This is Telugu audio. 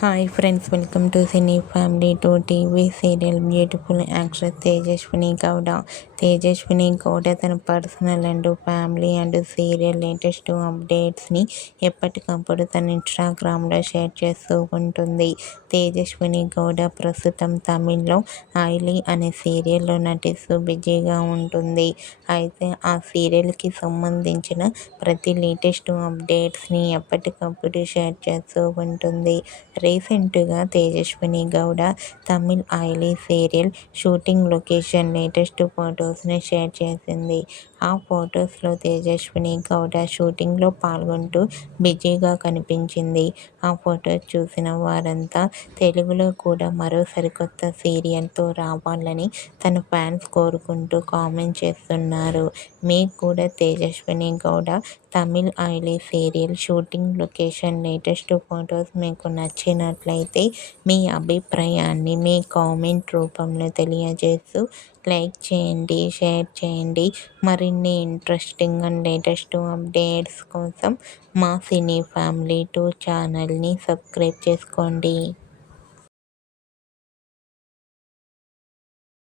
Hi friends, welcome to cine family to TV serial. Beautiful actress Tejaswini Gowda. Tejaswini Gowda తన personal and family and serial latest అప్డేట్స్ని ఎప్పటికప్పుడు తన ఇన్స్టాగ్రామ్లో షేర్ చేస్తూ ఉంటుంది. తేజస్విని గౌడ ప్రస్తుతం తమిళ్లో ఐలీ అనే సీరియల్లో నటిస్తూ బిజీగా ఉంటుంది. అయితే ఆ సీరియల్కి సంబంధించిన ప్రతి లేటెస్ట్ అప్డేట్స్ని ఎప్పటికప్పుడు షేర్ చేస్తూ ఉంటుంది. రీసెంట్గా తేజస్విని గౌడ తమిళ్ ఐలీ సీరియల్ షూటింగ్ లొకేషన్ లేటెస్ట్ ఫొటోస్ని షేర్ చేసింది. ఆ ఫొటోస్లో తేజస్విని గౌడ షూటింగ్లో పాల్గొంటూ బిజీగా కనిపించింది. ఆ ఫొటోస్ చూసిన వారంతా తెలుగులో కూడా మరో సరికొత్త సీరియల్తో రావాలని తన ఫ్యాన్స్ కోరుకుంటూ కామెంట్ చేస్తున్నారు. మీకు కూడా తేజస్విని గౌడ తమిళ్ ఐలీ serial shooting location latest photos మీకు నచ్చినట్లయితే మీ అభిప్రాయాన్ని మీ కామెంట్ రూపంలో తెలియజేస్తూ లైక్ చేయండి, షేర్ చేయండి. మరిన్ని ఇంట్రెస్టింగ్ అండ్ లేటెస్ట్ అప్డేట్స్ కోసం మా సినీ ఫ్యామిలీ 2 ఛానల్ని సబ్స్క్రైబ్ చేసుకోండి.